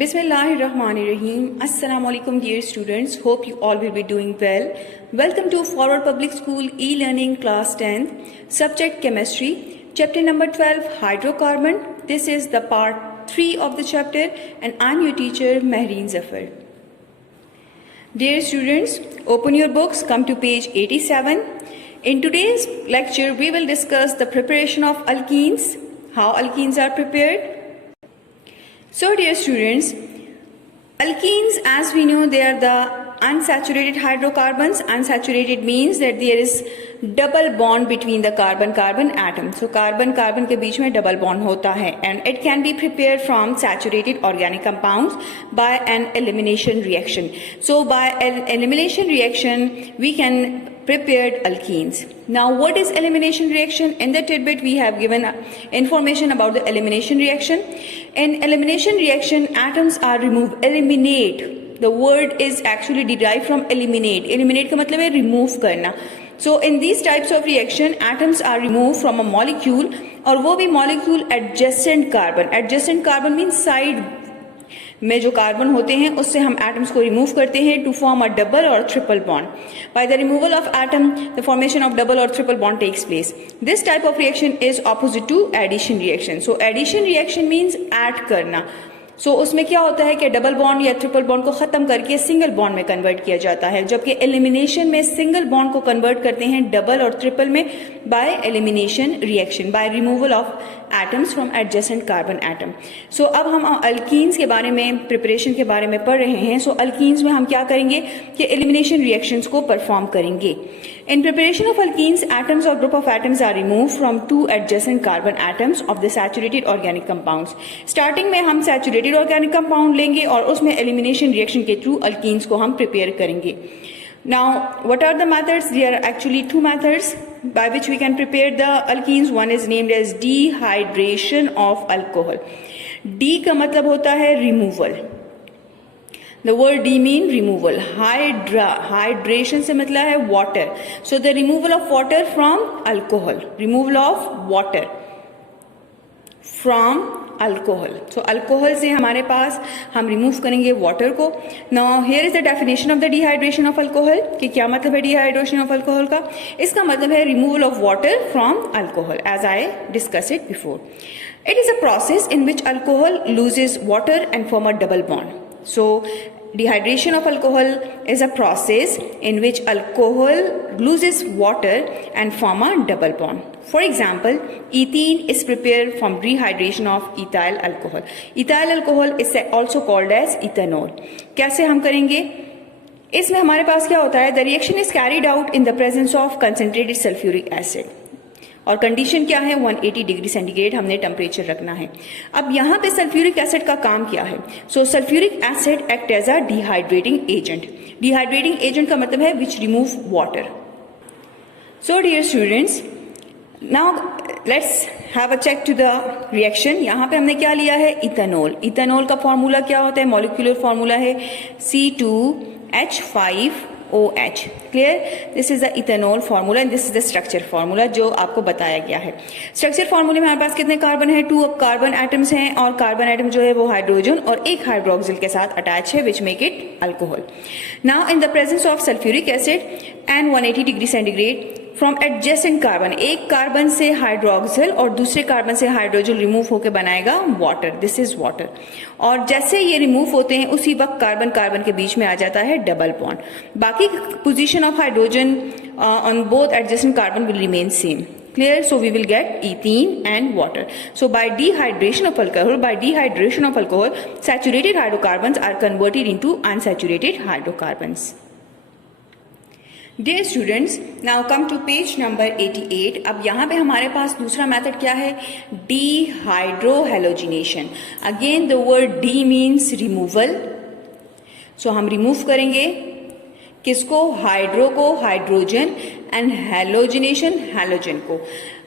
Bismillahirrahmanirrahim. Assalamu alaikum dear students. Hope you all will be doing well. Welcome to Forward Public School e-learning class 10th, subject chemistry, chapter number 12 hydrocarbon. This is the part 3 of the chapter and I'm your teacher Mehreen Zafar. Dear students, open your books, come to page 87. In today's lecture we will discuss the preparation of alkenes, how alkenes are prepared. So dear students, alkenes, as we know, they are the unsaturated hydrocarbons. Unsaturated means that there is double bond between the carbon-carbon atom. So carbon-carbon के बीच में double bond होता है and it can be prepared from saturated organic compounds by an elimination reaction. So by an elimination reaction, we can prepared alkenes. Now what is elimination reaction? In the tidbit we have given information about the elimination reaction. In elimination reaction, atoms are removed. Eliminate, the word is actually derived from eliminate. Eliminate का मतलब है remove करना. So in these types of reaction, atoms are removed from a molecule और वो भी molecule adjacent carbon. Adjacent carbon means side में जो carbon होते हैं उससे हम एटम्स को रिमूव करते हैं टू फॉर्म अ डबल और triple bond. By the removal of atom the formation of double और triple bond takes place. This type of reaction is opposite to addition reaction. So addition reaction means add करना. So उसमें क्या होता है कि double bond या triple bond को खत्म करके सिंगल बॉन्ड में कन्वर्ट किया जाता है, जबकि एलिमिनेशन में सिंगल बॉन्ड को कन्वर्ट करते हैं डबल और ट्रिपल में by elimination reaction, by removal of atoms from adjacent carbon atom. So अब हम अल्कीन्स के बारे में, प्रिपरेशन के बारे में पढ़ रहे हैं. सो अल्कीन्स में हम क्या करेंगे कि एलिमिनेशन रिएक्शंस को परफॉर्म करेंगे. In preparation of alkenes, atoms or group of atoms are removed from two adjacent carbon atoms of the saturated organic compounds. Starting में हम saturated organic compound लेंगे और उसमें elimination reaction के through alkenes को हम prepare करेंगे. Now, what are the methods? There are actually two methods by which we can prepare the alkenes. One is named as dehydration of alcohol. D का मतलब होता है removal. The word D mean removal. Hydration से मतलब है water. So the removal of water from alcohol. Removal of water from alcohol. So alcohol से हमारे पास हम remove करेंगे water को. Now here is the definition of the dehydration of alcohol. कि क्या मतलब है dehydration of alcohol का? इसका मतलब है removal of water from alcohol, as I discussed it before. It is a process in which alcohol loses water and form a double bond. So dehydration of alcohol is a process in which alcohol loses water and form a double bond. For example, ethene is prepared from dehydration of ethyl alcohol. Ethyl alcohol is also called as ethanol. कैसे हम करेंगे? इसमें हमारे पास क्या होता है? The reaction is carried out in the presence of concentrated sulfuric acid. और condition क्या है? 180 डिग्री सेंटीग्रेड हमने टेम्परेचर रखना है. अब यहाँ पे सल्फ्यूरिक एसिड का काम क्या है? So sulphuric acid act as a dehydrating agent. Dehydrating agent का मतलब है which remove water. So dear students, now let's have a check to the reaction. यहाँ पे हमने क्या लिया है? इथेनॉल. इथेनॉल का फॉर्मूला क्या होता है? मॉलिक्यूलर फॉर्मूला है C2H5OH. Clear? This is the ethanol formula and this is the structure formula जो आपको बताया गया है. स्ट्रक्चर फार्मूले में हमारे पास कितने कार्बन है? 2 कार्बन एटम्स हैं और कार्बन एटम जो है वो हाइड्रोजन और एक हाइड्रोक्सिल के साथ अटैच है, which make it alcohol. Now in the presence of sulphuric acid and 180 degree centigrade from adjacent carbon, एक कार्बन से हाइड्रोक्सिल और दूसरे कार्बन से हाइड्रोजन रिमूव होकर बनाएगा वाटर. This is water. और जैसे ये रिमूव होते हैं उसी वक्त कार्बन कार्बन के बीच में आ जाता है डबल बॉन्ड. बाकी position of hydrogen on both adjacent carbon will remain same. Clear? So we will get ethene and water. So by dehydration of alcohol, saturated hydrocarbons are converted into unsaturated hydrocarbons. Dear students, now come to page number 88. अब यहाँ पे हमारे पास दूसरा method क्या है? Dehydrohalogenation. Again the word D means removal. So हम remove करेंगे किसको? हाइड्रो को, हाइड्रोजन, एंड हैलोजिनेशन, हैलोजन को.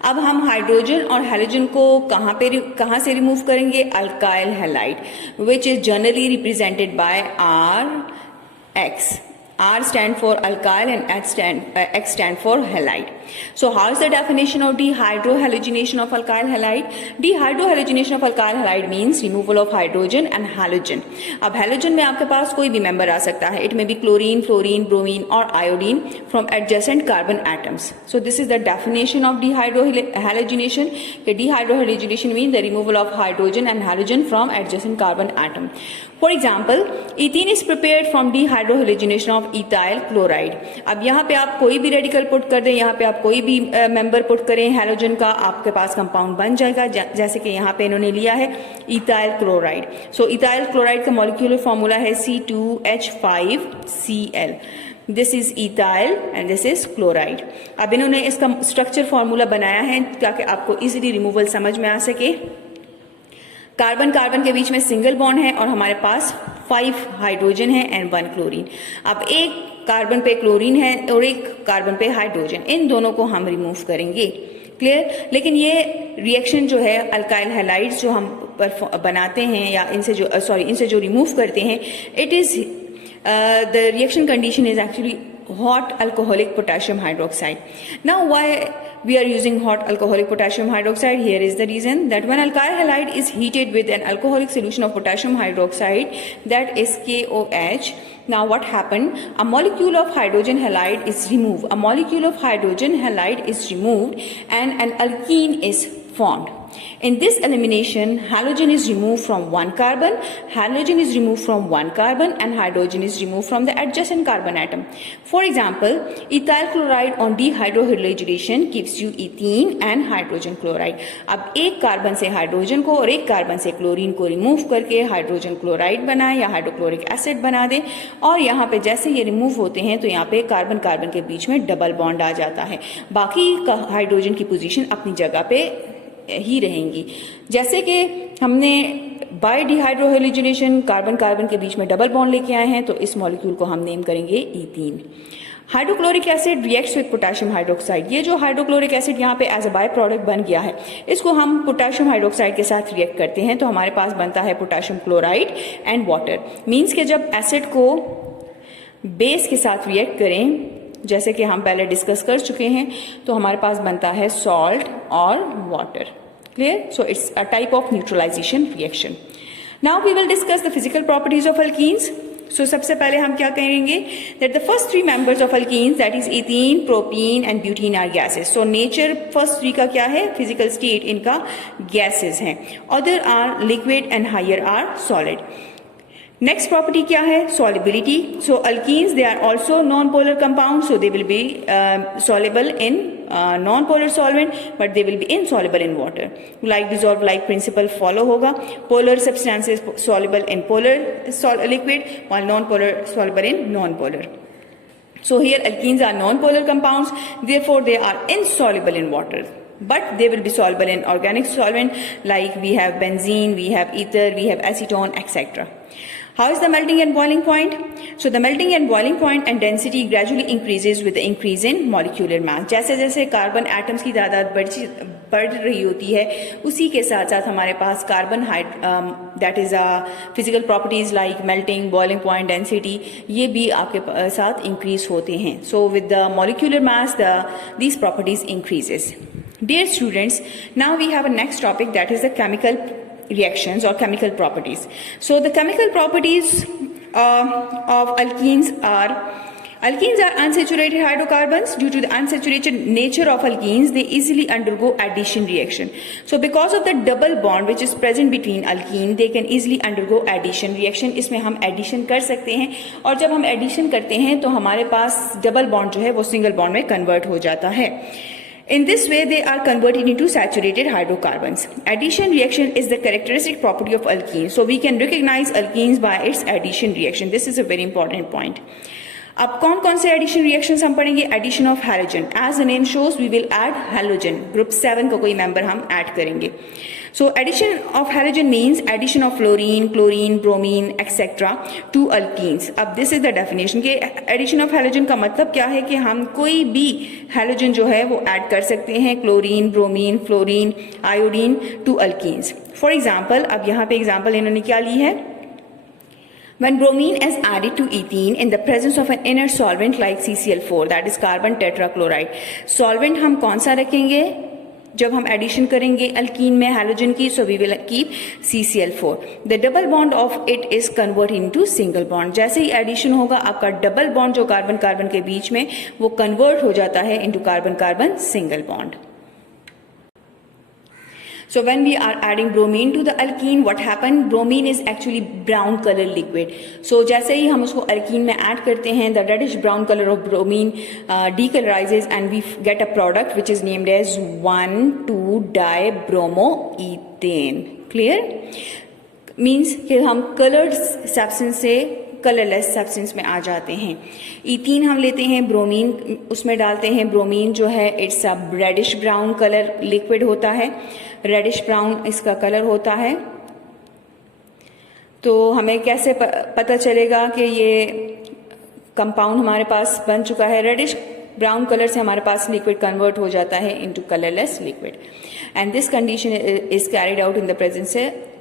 अब हम हाइड्रोजन और हैलोजन को कहाँ से रिमूव करेंगे? Alkyl halide, which is generally represented by RX. R stand for alkyl and X stand for halide. So how is the definition of dehydrohalogenation of alkyl halide? Dehydrohalogenation of alkyl halide means removal of hydrogen and halogen. अब halogen में आपके पास कोई भी member आ सकता है. It may be chlorine, fluorine, bromine or iodine from adjacent carbon atoms. So this is the definition of dehydrohalogenation. Dehydrohalogenation means the removal of hydrogen and halogen from adjacent carbon atom. For example, ethene is prepared from dehydrohalogenation of ethyl chloride. अब यहाँ पे आप कोई भी radical put कर दें, यहाँ पे आप कोई भी मेंबर पुट करें हैलोजन का, आपके पास कंपाउंड बन जाएगा. जैसे कि यहाँ पे इन्होंने लिया है ethyl chloride. So ethyl chloride का मॉलिक्यूलर फॉर्मूला है C2H5Cl. This is ethyl and this is chloride. अब इन्होंने इसका स्ट्रक्चर फॉर्मूला बनाया है ताकि आपको इजीली रिमूवल समझ में आ सके. कार्बन कार्बन के बीच में सिंगल बॉन्ड है और हमारे पास 5 हाइड्रोजन है एंड 1 क्लोरीन. अब एक कार्बन पे क्लोरीन है और एक कार्बन पे हाइड्रोजन, इन दोनों को हम रिमूव करेंगे. क्लियर. लेकिन ये रिएक्शन जो है अल्काइल हैलाइड्स जो हम बनाते हैं या इनसे जो रिमूव करते हैं, it is the reaction condition is actually hot alcoholic potassium hydroxide. Now why we are using hot alcoholic potassium hydroxide? Here is the reason that when alkyl halide is heated with an alcoholic solution of potassium hydroxide, that is KOH, now what happened? A molecule of hydrogen halide is removed. A molecule of hydrogen halide is removed and an alkene is formed. In this elimination, halogen is removed from one carbon, halogen is removed from one carbon and hydrogen is removed from the adjacent carbon atom. For example, ethyl chloride on dehydrohalogenation gives you ethene and hydrogen chloride. अब एक carbon से hydrogen को और एक carbon से chlorine को remove करके hydrogen chloride बनाए या हाइड्रोक्लोरिक एसिड बना दें, और यहाँ पे जैसे ये रिमूव होते हैं तो यहाँ पे कार्बन कार्बन के बीच में डबल बॉन्ड आ जाता है. बाकी हाइड्रोजन की पोजीशन अपनी जगह पे ही रहेंगी. जैसे कि हमने बाय डिहाइड्रोहैलोजिनेशन कार्बन कार्बन के बीच में डबल बॉन्ड लेके आए हैं, तो इस मॉलिक्यूल को हम नेम करेंगे ethene. Hydrochloric acid reacts with potassium hydroxide. ये जो हाइड्रोक्लोरिक एसिड यहाँ पे एज अ बाय प्रोडक्ट बन गया है, इसको हम पोटेशियम हाइड्रोक्साइड के साथ रिएक्ट करते हैं तो हमारे पास बनता है potassium chloride and water. Means के जब एसिड को बेस के साथ रिएक्ट करें, जैसे कि हम पहले डिस्कस कर चुके हैं, तो हमारे पास बनता है सॉल्ट और water. Clear. So it's a type of neutralisation reaction. Now we will discuss the physical properties of alkenes. So सबसे पहले हम क्या करेंगे, that the first 3 members of alkenes, that is ethene, propene and butene are gases. So nature first 3 का क्या है, physical state इनका gases हैं. Other are liquid and higher are solid. Next property क्या है, solubility. So alkenes they are also non polar compound, so they will be soluble in non-polar solvent, but they will be insoluble in water. Like dissolve like principle follow होगा. Polar substances soluble in polar liquid, while non-polar soluble in non-polar. So here alkenes are non-polar compounds, therefore they are insoluble in water, but they will be soluble in organic solvent like we have benzene, we have ether, we have acetone, etc. How is the melting and boiling point? So the melting and boiling point and density gradually increases with the increase in molecular mass. जैसे जैसे carbon atoms की तादाद बढ़ रही होती है, उसी के साथ साथ हमारे पास carbon that is physical properties like melting, boiling point, density, ये भी आपके साथ इंक्रीज होते हैं. So with the molecular mass these properties increases. Dear students, now we have a next topic, that is the chemical reactions or chemical properties. So the chemical properties of alkenes are unsaturated hydrocarbons. Due to the unsaturated nature of alkenes, they easily undergo addition reaction. So because of the double bond which is present between alkene, they can easily undergo addition reaction. इसमें हम addition कर सकते हैं, और जब हम addition करते हैं तो हमारे पास double bond जो है वो single bond में convert हो जाता है. In this way, they are converted into saturated hydrocarbons. Addition reaction is the characteristic property of alkenes. So we can recognize alkenes by its addition reaction. This is a very important point. अब कौन कौन से addition reactions हम पढ़ेंगे, addition of halogen. As the name shows we will add halogen. Group 7 का कोई member हम add करेंगे. So addition of halogen means addition of fluorine, chlorine, bromine etcetera to alkenes. अब दिस इज द डेफिनेशन के addition of halogen का मतलब क्या है कि हम कोई भी हैलोजन जो है वो ऐड कर सकते हैं, chlorine, bromine, fluorine, iodine to alkenes. For example, अब यहाँ पे एग्जाम्पल इन्होंने क्या ली है, When bromine is added to ethene in the presence of an inert solvent like CCl4, that is carbon tetrachloride. Solvent हम कौन सा रखेंगे जब हम एडिशन करेंगे अल्कीन में हैलोजन की? So we will keep CCl4. The double bond of it is convert into single bond. जैसे ही एडिशन होगा आपका डबल बॉन्ड जो कार्बन कार्बन के बीच में वो कन्वर्ट हो जाता है into carbon carbon single bond. So when we are adding bromine to the alkene, what happened? Bromine is actually brown color liquid. So जैसे ही हम उसको alkene में add करते हैं, the reddish brown color of bromine decolorizes and we get a product which is named as 1,2-dibromoethane. Clear? Means कि हम colored substance से colourless substance में आ जाते हैं. इथीन हम लेते हैं, ब्रोमीन उसमें डालते हैं. ब्रोमीन जो है it's a reddish brown colour liquid होता है. रेडिश ब्राउन इसका कलर होता है. तो हमें कैसे पता चलेगा कि ये कंपाउंड हमारे पास बन चुका है? रेडिश ब्राउन कलर से हमारे पास लिक्विड कन्वर्ट हो जाता है into colourless liquid. And this condition is carried out in the presence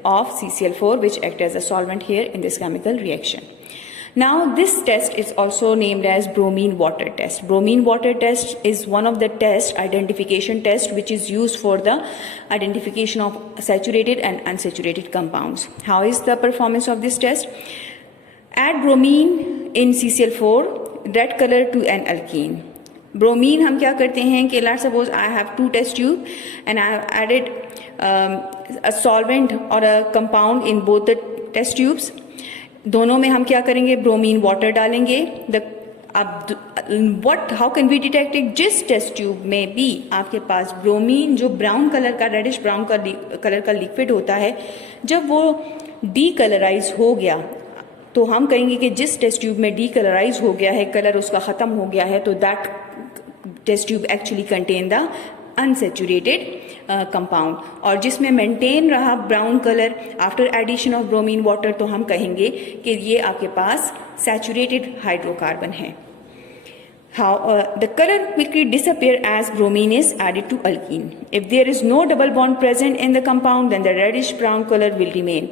of CCl4 which act as a solvent here in this chemical reaction. Now this test is also named as bromine water test. Bromine water test is one of the identification test which is used for the identification of saturated and unsaturated compounds. How is the performance of this test? Add bromine in CCl4, red color to an alkene. Bromine हम क्या करते हैं कि let's suppose I have 2 test tube and I have added a solvent or a compound in both the test tubes. दोनों में हम क्या करेंगे? ब्रोमीन वाटर डालेंगे. How can we detect it? जिस टेस्ट ट्यूब में भी आपके पास ब्रोमीन जो ब्राउन कलर का रेडिश ब्राउन कलर का लिक्विड होता है, जब वो डीकलराइज हो गया तो हम कहेंगे कि जिस टेस्ट ट्यूब में डीकलराइज हो गया है, कलर उसका खत्म हो गया है, तो that test tube actually contain the unsaturated compound. और जिसमें मेंटेन रहा brown colour after addition of bromine water, तो हम कहेंगे कि ये आपके पास सैचुरेटेड हाइड्रोकार्बन है. How the color quickly disappear as bromine is added to alkene. If there is no double bond present in the compound, then the reddish brown color will remain.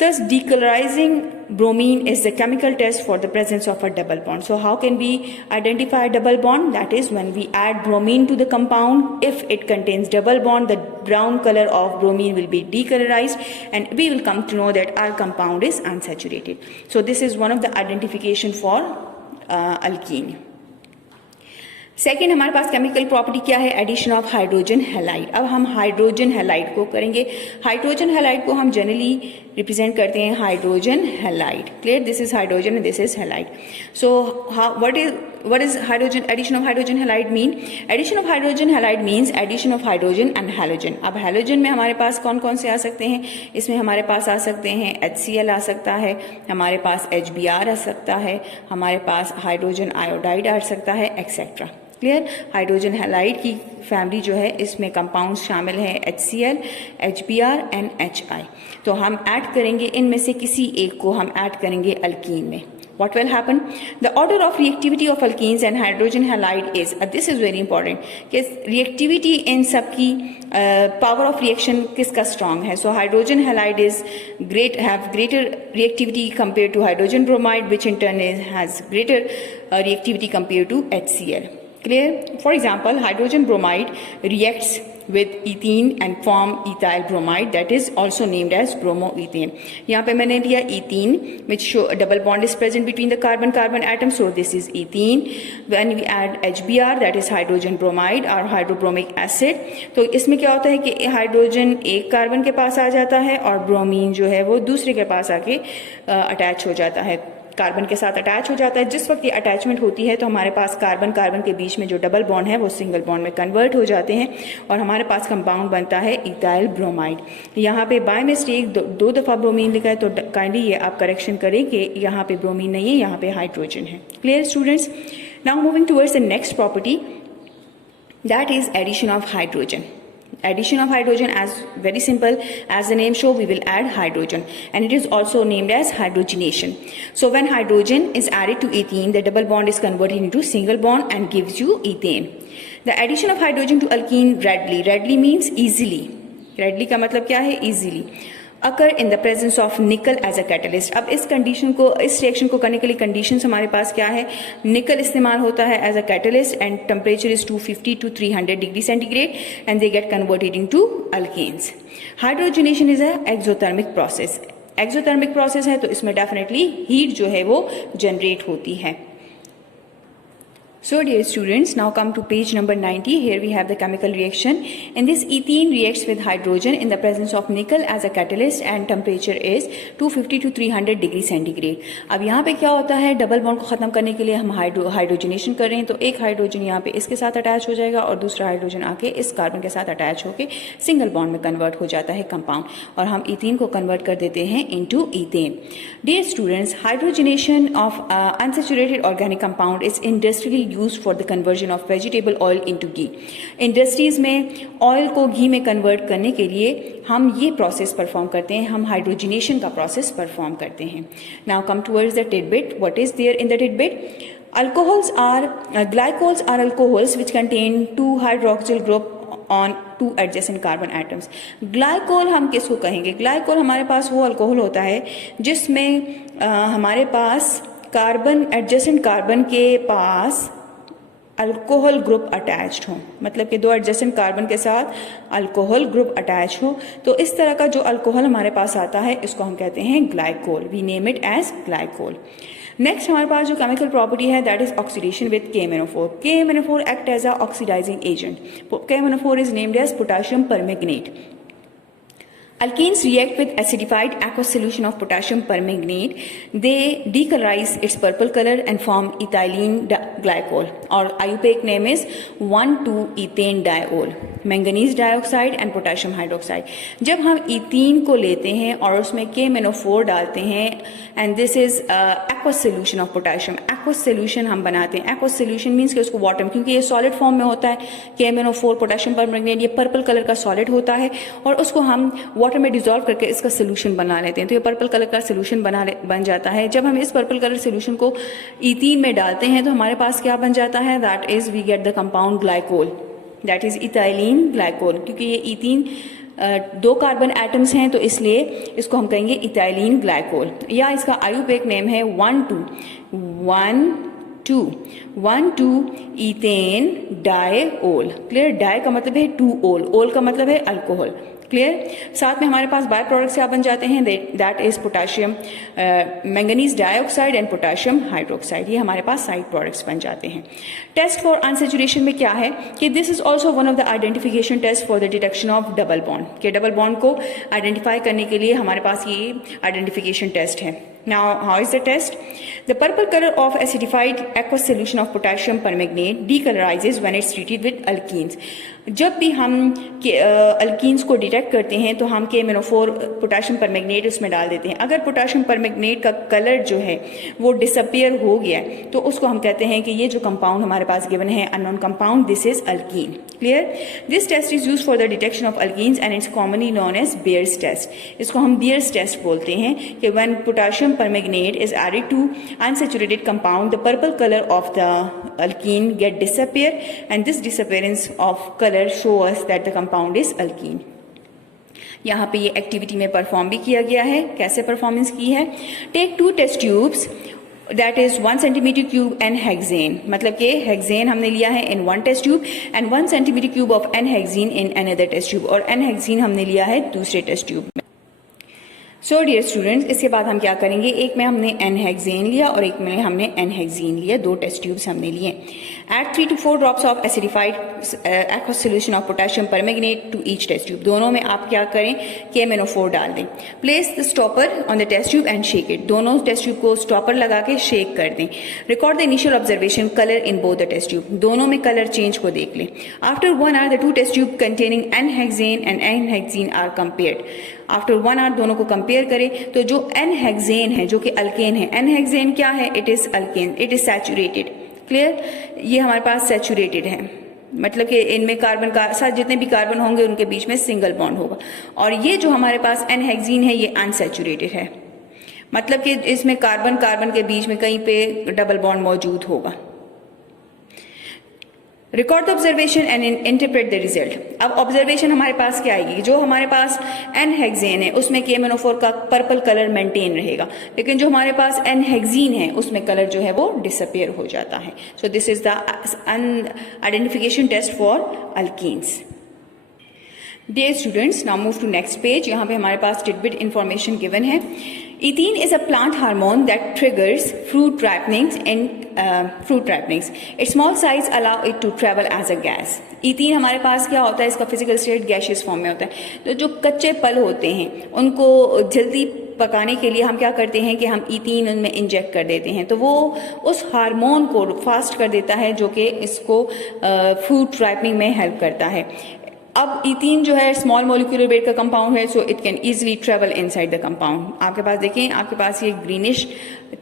Thus, decolorizing bromine is the chemical test for the presence of a double bond. So, how can we identify a double bond? That is, when we add bromine to the compound, if it contains double bond, the brown color of bromine will be decolorized, and we will come to know that our compound is unsaturated. So, this is one of the identification for alkene. Second हमारे पास chemical property क्या है? Addition of hydrogen halide. अब हम hydrogen halide को करेंगे. Hydrogen halide को हम जनरली रिप्रेजेंट करते हैं hydrogen halide. Clear? This is hydrogen and this is halide. So what is hydrogen addition of hydrogen halide mean? Addition of hydrogen halide means addition of hydrogen and halogen. अब halogen में हमारे पास कौन कौन से आ सकते हैं? इसमें हमारे पास आ सकते हैं HCl आ सकता है, हमारे पास HBr आ सकता है, हमारे पास हाइड्रोजन आयोडाइड आ सकता है, एक्सेट्रा. क्लियर? हाइड्रोजन हैलाइड की फैमिली जो है इसमें कंपाउंड्स शामिल हैं HCl, HBr एंड HI. तो हम ऐड करेंगे इनमें से किसी एक को हम ऐड करेंगे अल्कीन में. What will happen? The order of reactivity of alkenes and hydrogen halide is, this is very important, कि reactivity in सबकी power of reaction किसका strong है? So hydrogen halide is have greater reactivity compared to hydrogen bromide, which in turn has greater reactivity compared to HCl. Clear? For example, hydrogen bromide reacts with ethene and form ethyl bromide, that is also named as bromoethane. यहाँ पे मैंने लिया ethene, which show a double bond is present between the carbon-carbon atoms, so this is ethene. When we add HBr, that is hydrogen bromide or hydrobromic acid, तो इसमें क्या होता है कि हाइड्रोजन एक कार्बन के पास आ जाता है और ब्रोमीन जो है वो दूसरे के पास आके अटैच हो जाता है, कार्बन के साथ अटैच हो जाता है. जिस वक्त ये अटैचमेंट होती है तो हमारे पास कार्बन कार्बन के बीच में जो डबल बॉन्ड है वो सिंगल बॉन्ड में कन्वर्ट हो जाते हैं और हमारे पास कंपाउंड बनता है इथाइल ब्रोमाइड. यहाँ पे बाय मिस्टेक दो दफ़ा ब्रोमीन लिखा है, तो काइंडली ये आप करेक्शन करें कि यहाँ पे ब्रोमीन नहीं है, यहाँ पे हाइड्रोजन है. Clear students? Now moving towards the next property, that is addition of hydrogen. Addition of hydrogen, as very simple as the name show, we will add hydrogen, and it is also named as hydrogenation. So when hydrogen is added to ethene, the double bond is converted into single bond and gives you ethane. The addition of hydrogen to alkene readily means easily. Readily का मतलब क्या है? Easily. Occur in the presence of nickel as a catalyst. अब इस condition को, इस reaction को करने के लिए कंडीशंस हमारे पास क्या है, निकल इस्तेमाल होता है as a catalyst and temperature is 250 to 300 degree centigrade and they get converted into alkanes. Hydrogenation is a exothermic process. Exothermic process है तो इसमें डेफिनेटली हीट जो है वो जनरेट होती है। So dear students, now come to page number 90. Here we have the chemical reaction. In this, ethene reacts with hydrogen in the presence of nickel as a catalyst and temperature is 250 to 300 degree centigrade. अब यहाँ पे क्या होता है, double bond को खत्म करने के लिए हम हाइड्रोजनेशन कर रहे हैं, तो एक हाइड्रोजन यहाँ पे इसके साथ अटैच हो जाएगा और दूसरा हाइड्रोजन आके इस कार्बन के साथ अटैच होके सिंगल बॉन्ड में कन्वर्ट हो जाता है कंपाउंड, और हम इथीन को कन्वर्ट कर देते हैं into ethane. Dear students, hydrogenation of unsaturated organic compound is industrially used for the conversion of vegetable oil into ghee। Industries में ऑयल को घी में कन्वर्ट करने के लिए हम ये प्रोसेस परफॉर्म करते हैं, हम हाइड्रोजनेशन का प्रोसेस परफॉर्म करते हैं। Now come towards the tidbit. What is there in the tidbit? Alcohols are glycols are alcohols which contain 2 hydroxyl group on 2 adjacent carbon atoms। Glycol हम किसको कहेंगे? ग्लाइकोल हमारे पास वो अल्कोहल होता है जिसमें हमारे पास कार्बन, एडजेसेंट कार्बन के पास अल्कोहल ग्रुप अटैच्ड हो, मतलब कि 2 एडजेसेंट कार्बन के साथ अल्कोहल ग्रुप अटैच हो, तो इस तरह का जो अल्कोहल हमारे पास आता है इसको हम कहते हैं glycol. We name it as glycol. Next हमारे पास जो केमिकल प्रॉपर्टी है that is oxidation with KMnO4। KMnO4 act as a oxidising agent. KMnO4 is named as potassium permanganate. Alkenes react with acidified aqueous solution of potassium permanganate. They decolorize its purple color and form ethylene glycol, or IUPAC name is 1,2-ethane diol, manganese dioxide and potassium hydroxide। जब हम ethene को लेते हैं और उसमें KMnO4 डालते हैं and this is aqueous solution of potassium, aqueous solution हम बनाते हैं। aqueous solution means कि उसको वाटर, क्योंकि ये सॉलिड फॉर्म में होता है, KMnO4 पोटेशियम परमैंगनेट ये पर्पल कलर का सॉलिड होता है, और उसको हम वाटर में डिसॉल्व करके इसका सोल्यूशन बना लेते हैं, तो ये पर्पल कलर का सोल्यूशन बन जाता है। जब हम इस पर्पल कलर सोल्यूशन को इथीन में डालते हैं तो हमारे पास क्या बन जाता है, that is we get the compound glycol, that is ethylene glycol. क्योंकि ये इथीन 2 कार्बन एटम्स हैं तो इसलिए इसको हम कहेंगे इथाइलिन ग्लाइकोल, या इसका IUPAC नेम है 1,2 डायओल। क्लियर? डाई का मतलब है 2 ओल, ओल का मतलब है अल्कोहल। क्लियर? साथ में हमारे पास बाय प्रोडक्ट्स क्या बन जाते हैं, that is potassium manganese dioxide and potassium hydroxide, ये हमारे पास साइड प्रोडक्ट्स बन जाते हैं। टेस्ट फॉर अनसैचुरेशन में क्या है कि this is also one of the identification test for the detection of double bond, कि डबल बॉन्ड को आइडेंटिफाई करने के लिए हमारे पास ये आइडेंटिफिकेशन टेस्ट है। Now, how is the test? The purple color of acidified aqueous solution of potassium permanganate decolorizes when it's treated with alkenes। जब भी हम अल्कीन्स को डिटेक्ट करते हैं तो हम KMnO4 पोटेशियम परमैंगनेट उसमें डाल देते हैं। अगर पोटेशियम परमैंगनेट का कलर जो है वो डिसअपियर हो गया तो उसको हम कहते हैं कि ये जो कंपाउंड हमारे पास गिवन है unknown compound, this is alkene. Clear? This test is used for the detection of alkenes and it's commonly known as Baeyer's test. इसको हम बेयर्स टेस्ट बोलते हैं कि when potassium permanganate is added to unsaturated compound, the purple color of the alkene get disappear, and this disappearance of color show us that the compound is alkene। यहाँ पे ये activity में perform भी किया गया है। कैसे परफॉर्मेंस की है? Take 2 test tubes that is 1 centimetre cube n hexane, मतलब कि हेक्सेन हमने लिया है in 1 test tube and 1 centimetre cube of n hexane in another test tube, और एन हेक्सेन हमने लिया है दूसरे टेस्ट ट्यूब में। सो डियर स्टूडेंट्स, इसके बाद हम क्या करेंगे, एक में हमने एन-हेक्सेन लिया और एक में हमने एन-हेक्सेन लिया, 2 टेस्ट ट्यूब्स हमने लिए। Add 3 to 4 drops of acidified aqueous solution of potassium permanganate to each test tube. दोनों में आप क्या करें, KMnO4 डाल दें। Place the stopper on the test tube and shake it. दोनों टेस्ट ट्यूब को स्टॉपर लगा के शेक कर दें। Record the initial observation colour in both the test tube. दोनों में कलर चेंज को देख लें। After 1 hour the 2 test tube containing n hexane and n hexane are compared. After 1 hour दोनों को कंपेयर करें तो जो एन-हेक्सेन है जो कि अल्केन है, एन-हेक्सेन क्या है, it is alkane, it is saturated. Clear? ये हमारे पास सैचुरेटेड है, मतलब कि इनमें कार्बन का साथ जितने भी कार्बन होंगे उनके बीच में सिंगल बॉन्ड होगा, और ये जो हमारे पास एन-हेक्सेन है ये अनसैचुरेटेड है, मतलब कि इसमें कार्बन कार्बन के बीच में कहीं पे डबल बॉन्ड मौजूद होगा। Record the observation and interpret the result. अब ऑब्जर्वेशन हमारे पास क्या आएगी, जो हमारे पास एन हेक्सेन है उसमें KMnO4 का पर्पल कलर मेंटेन रहेगा, लेकिन जो हमारे पास एन हेक्सीन है उसमें कलर जो है वो डिसअपियर हो जाता है। So this is the identification test for alkenes. Dear students, now move to next page. यहाँ पे हमारे पास टिडबिट इंफॉर्मेशन गिवन है। Ethene is a plant hormone that triggers fruit ripenings fruit ripenings. Its small size allow it to travel as a gas. Ethene हमारे पास क्या होता है, इसका फिजिकल स्टेट गैशियस फॉर्म में होता है। तो जो कच्चे फल होते हैं उनको जल्दी पकाने के लिए हम क्या करते हैं कि हम ईथीन उनमें इंजेक्ट कर देते हैं, तो वो उस हार्मोन को फास्ट कर देता है जो कि इसको फ्रूट राइपनिंग में हेल्प करता है। अब ईथीन जो है स्मॉल मोलिकुलर वेट का कंपाउंड है, so it can easily travel inside the compound. आपके पास देखें, आपके पास ये ग्रीनिश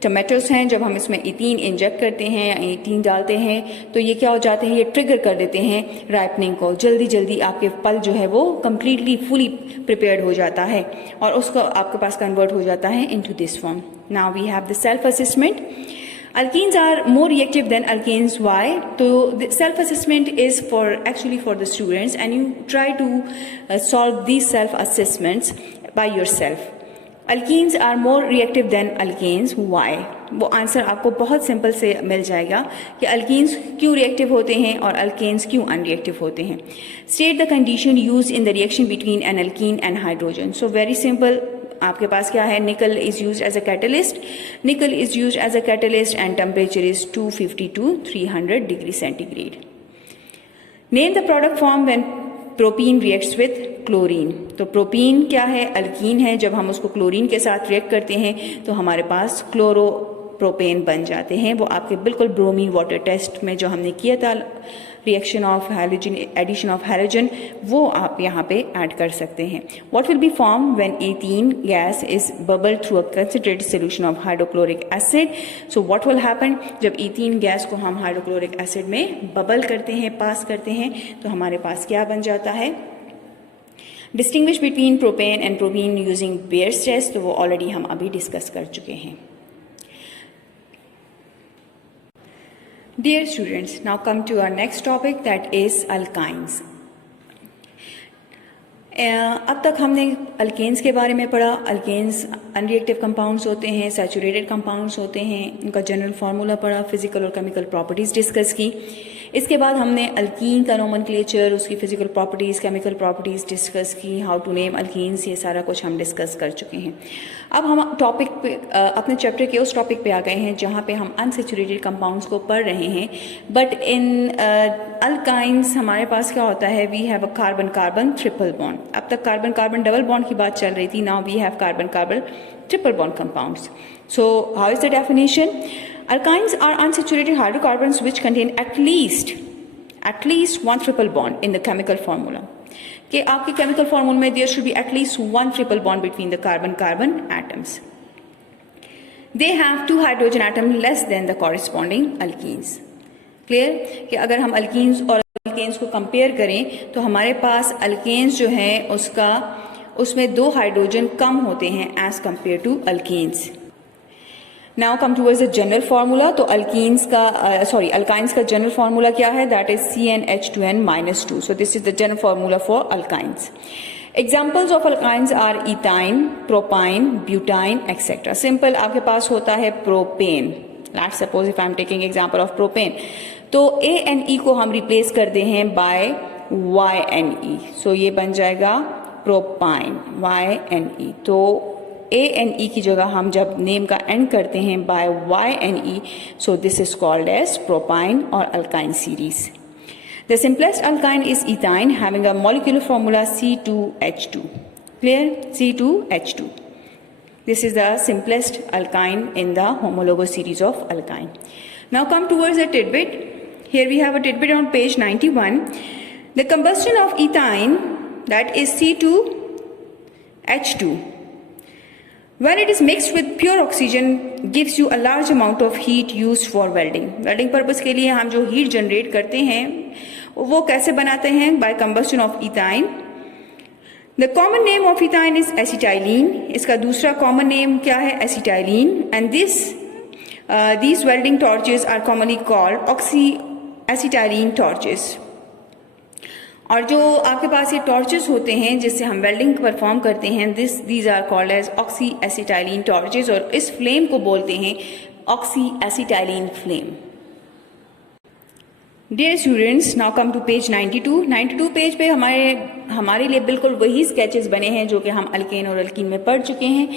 टमाटोस हैं, जब हम इसमें ईथीन इंजेक्ट करते हैं, ईथीन डालते हैं, तो ये क्या हो जाते हैं, ये ट्रिगर कर देते हैं राइपनिंग को। जल्दी जल्दी आपके फल जो है वो कम्प्लीटली फुली प्रिपेयर्ड हो जाता है और उसको आपके पास कन्वर्ट हो जाता है into this form. Now we have the self assessment. Alkenes are more reactive than alkanes. Why? So the self-assessment is actually for the students, and you try to solve these self-assessments by yourself. Alkenes are more reactive than alkanes. Why? वो answer आपको बहुत simple से मिल जाएगा कि alkenes क्यों reactive होते हैं और अल्केन्स क्यों अनरिएक्टिव होते हैं। State the condition used in the reaction between an alkene and hydrogen. So very simple, आपके पास क्या है, nickel is used as a catalyst. Nickel is used as a catalyst and temperature is 250 to 300 degree centigrade. Name the product form when propene reacts with chlorine. तो propene क्या है, alkyne है। जब हम उसको क्लोरीन के साथ रिएक्ट करते हैं तो हमारे पास क्लोरोप्रोपेन बन जाते हैं। वो आपके बिल्कुल ब्रोमीन वाटर टेस्ट में जो हमने किया था, reaction of halogen, addition of halogen, वो आप यहाँ पे ऐड कर सकते हैं। What will be form when ethene gas is bubble through a concentrated solution of hydrochloric acid. So what will happen, जब ईथीन गैस को हम हाइड्रोक्लोरिक एसिड में बबल करते हैं, पास करते हैं, तो हमारे पास क्या बन जाता है। Distinguish between propane and propene using Baeyer's test, तो वो ऑलरेडी हम अभी डिस्कस कर चुके हैं। Dear students, now come to our next topic, that is alkynes. अब तक हमने अल्केन्स के बारे में पढ़ा। अल्केन्स अनरिएक्टिव कंपाउंड्स होते हैं, सैचुरेटेड कंपाउंड्स होते हैं, उनका जनरल फार्मूला पढ़ा, फिजिकल और केमिकल प्रॉपर्टीज डिस्कस की। इसके बाद हमने अल्कीन का नोमेनक्लेचर, उसकी physical properties, chemical properties discuss की, हाउ टू नेम अल्कीन्स, ये सारा कुछ हम डिस्कस कर चुके हैं। अब हम टॉपिक पे अपने चैप्टर के उस टॉपिक पे आ गए हैं जहाँ पे हम अनसैचुरेटेड कंपाउंड्स को पढ़ रहे हैं। बट इन अल्काइंस हमारे पास क्या होता है, we have a carbon carbon triple bond. अब तक कार्बन कार्बन डबल बॉन्ड की बात चल रही थी, now we have carbon carbon triple bond compounds. So how is the definition? Alkynes are unsaturated hydrocarbons which contain at least one triple bond in the chemical formula. कि आपके chemical formula में there should be at least one triple bond between the carbon atoms. They have 2 hydrogen atoms less than the corresponding alkenes. Clear? कि अगर हम alkenes और alkanes को compare करें तो हमारे पास alkanes जो है उसमें 2 हाइड्रोजन कम होते हैं as compare to alkenes. Now come towards the general formula. तो अल्काइंस का जनरल फार्मूला क्या है, that is CnH2n-2। So this is the general formula for alkynes. Examples of alkynes are ethyne, propyne, butyne etcetera. Simple आपके पास होता है propane. Let's suppose if I am taking example of propane, तो ANE को हम replace कर दे हैं by YNE। सो ये बन जाएगा प्रोपाइन, YNE। तो ANE की जगह हम जब नेम का एंड करते हैं by YNE, so this is called as propyne और alkyne series. The simplest alkyne is ethyne having a molecular formula C2H2। Clear? C2H2। This is the simplest alkyne in the homologous series of alkyne. Now come towards the tidbit. Here we have a tidbit on page 91. The combustion of ethine, that is C2H2, when it is mixed with pure oxygen gives you a large amount of heat used for welding. Welding purpose के लिए हम जो heat generate करते हैं वो कैसे बनाते हैं, by combustion of ethine. The common name of ethine is acetylene. इसका दूसरा common name क्या है, acetylene. And these welding torches are commonly called acetylene torches. और जो आपके पास ये टॉर्चेस होते हैं जिससे हम वेल्डिंग परफॉर्म करते हैं, these are called as oxy acetylene torches, और इस फ्लेम को बोलते हैं oxy acetylene flame. Dear students, now come to page 92 page पे हमारे लिए बिल्कुल वही स्केचेस बने हैं जो कि हम अल्केन और अल्कीन में पढ़ चुके हैं।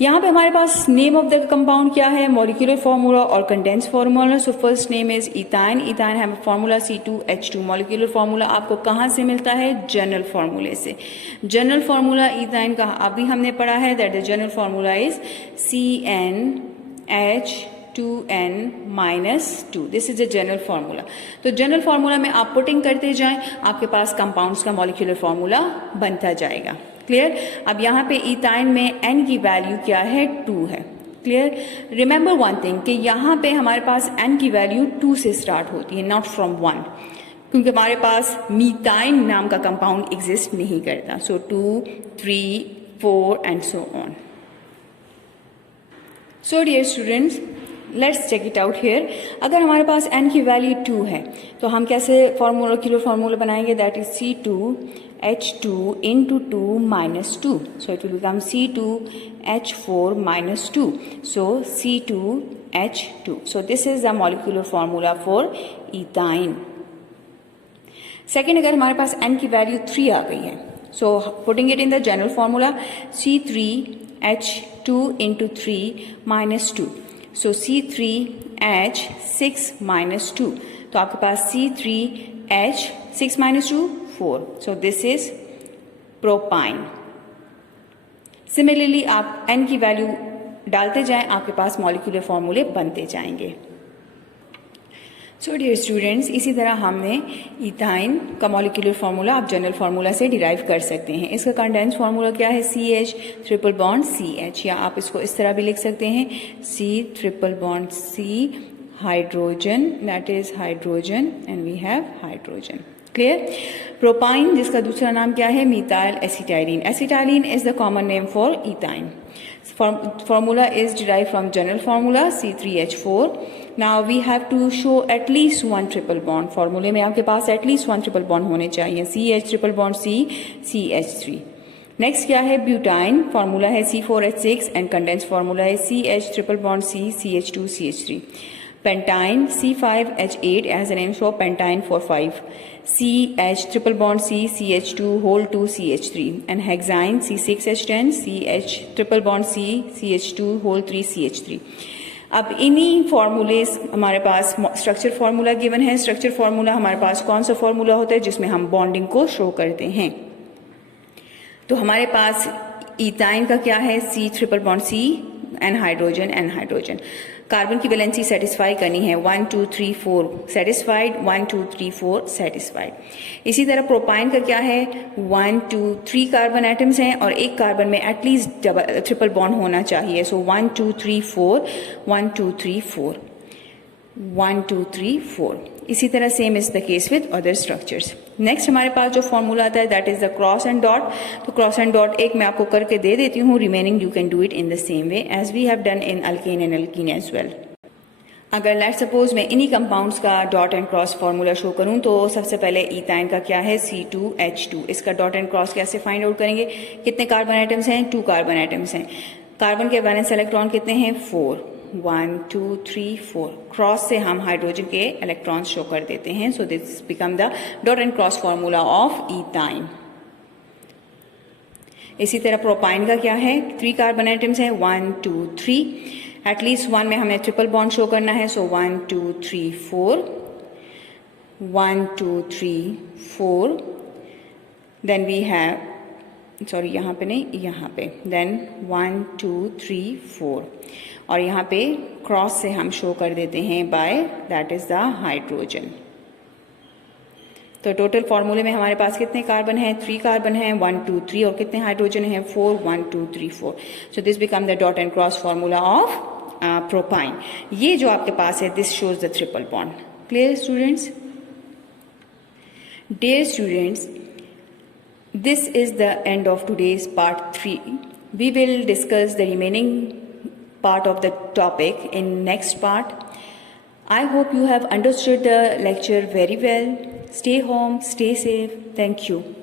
यहाँ पे हमारे पास नेम ऑफ द कंपाउंड क्या है, मॉलिक्यूलर फार्मूला और condense formula. So first name is ethyne. Ethyne है फार्मूला C2H2। मॉलिक्यूलर फार्मूला आपको कहाँ से मिलता है, जनरल फार्मूले से। जनरल फार्मूला इथाइन का अभी हमने पढ़ा है, that the general formula is CnH2n-2। This is the general formula. तो जनरल फार्मूला में आप पुटिंग करते जाएं, आपके पास कंपाउंड्स का मॉलिक्यूलर फार्मूला बनता जाएगा। क्लियर। अब यहाँ पे इथाइन में n की वैल्यू क्या है, 2 है। क्लियर। रिमेंबर वन थिंग कि यहाँ पे हमारे पास n की वैल्यू 2 से स्टार्ट होती है, नॉट फ्रॉम 1, क्योंकि हमारे पास मीथाइन नाम का कंपाउंड एग्जिस्ट नहीं करता। So 2, 3, 4 and so on. So dear students, let's check it out here. अगर हमारे पास n की वैल्यू 2 है तो हम कैसे मॉलिक्यूलर फार्मूला बनाएंगे, that is C2H2 into 2 minus 2. So it will become C2H4 minus 2. So C2H2. So this is the molecular formula for ethyne. Second, अगर हमारे पास n की वैल्यू 3 आ गई है, so putting it in the general formula, C3H2 into 3 minus 2. So C3H6 minus 2. तो आपके पास C3H6 minus 2 4. So this is propine. Similarly आप n की value डालते जाएं, आपके पास मॉलिक्यूलर फॉर्मूले बनते जाएंगे। सो डियर स्टूडेंट्स, इसी तरह हमने इथाइन का मॉलिक्यूलर फार्मूला आप जनरल फार्मूला से डिराइव कर सकते हैं। इसका कंडेंस फार्मूला क्या है, CH ट्रिपल बॉन्ड CH, या आप इसको इस तरह भी लिख सकते हैं C triple bond C hydrogen, that is hydrogen and we have hydrogen. Clear. Propyne, जिसका दूसरा नाम क्या है, methyl acetylene. Acetylene is the common name for ethyne. Formula is derived from general formula C3H4. Now we have to show at least one triple bond. Formula में आपके पास at least one triple bond होने चाहिए, CH triple bond C, CH3. Next क्या है, butyne. Formula है C4H6 and condensed formula है CH triple bond C, CH2, CH3. Pentine C5H8 as the name show, pentine for 5. CH triple bond C, CH2 whole 2 CH3, and hexane C6H10 CH triple bond C, CH2 whole 3 CH3. अब इन्हीं formulas हमारे पास structure formula given है। Structure formula हमारे पास कौन सा formula होता है जिसमें हम बॉन्डिंग को शो करते हैं। तो हमारे पास इथाइन का क्या है, C triple bond C and hydrogen and hydrogen. Carbon की वैलेंसी सेटिस्फाई करनी है, 1 2 3 4 सेटिस्फाइड, 1 2 3 4 सेटिस्फाइड। इसी तरह प्रोपाइन का क्या है, 1 2 3 कार्बन एटम्स हैं और एक कार्बन में एटलीस्ट ट्रिपल बॉन्ड होना चाहिए। सो 1 2 3 4 1 2 3 4 1 2 3 4। इसी तरह same is the case with other structures. Next हमारे पास जो फॉर्मूला आता है that is the cross and dot. तो क्रॉस एंड डॉट एक मैं आपको करके दे देती हूँ, remaining you can do it in the same way as we have done in alkane and alkene as well. अगर लेट सपोज मैं इन्हीं कंपाउंड्स का dot and cross formula show करूं तो सबसे पहले इथाइन का क्या है, C2H2। इसका डॉट एंड क्रॉस कैसे फाइंड आउट करेंगे, कितने कार्बन आइटम्स हैं, 2 कार्बन आइटम्स हैं। कार्बन के वैलेंस इलेक्ट्रॉन कितने हैं, 4, 1 2 3 4। क्रॉस से हम हाइड्रोजन के इलेक्ट्रॉन शो कर देते हैं। सो this become the dot and cross formula of ethyne. इसी तरह प्रोपाइन का क्या है, 3 कार्बन आइटम्स हैं, 1 2 3। एटलीस्ट 1 में हमें ट्रिपल बॉन्ड शो करना है। सो 1 2 3 4 1 2 3 4। देन वी हैव, सॉरी यहाँ पे नहीं, यहाँ पे, देन 1 2 3 4 और यहाँ पे क्रॉस से हम शो कर देते हैं by, that is the hydrogen. तो टोटल फॉर्मूले में हमारे पास कितने कार्बन हैं, 3 कार्बन हैं, 1 2 3 और कितने हाइड्रोजन हैं, 4 1 2 3 4। So this become the dot and cross formula of propyne. ये जो आपके पास है, this shows the triple bond. Clear students? Dear students, this is the end of today's part 3. We will discuss the remaining part of the topic in next part. I hope you have understood the lecture very well. Stay home, stay safe. Thank you.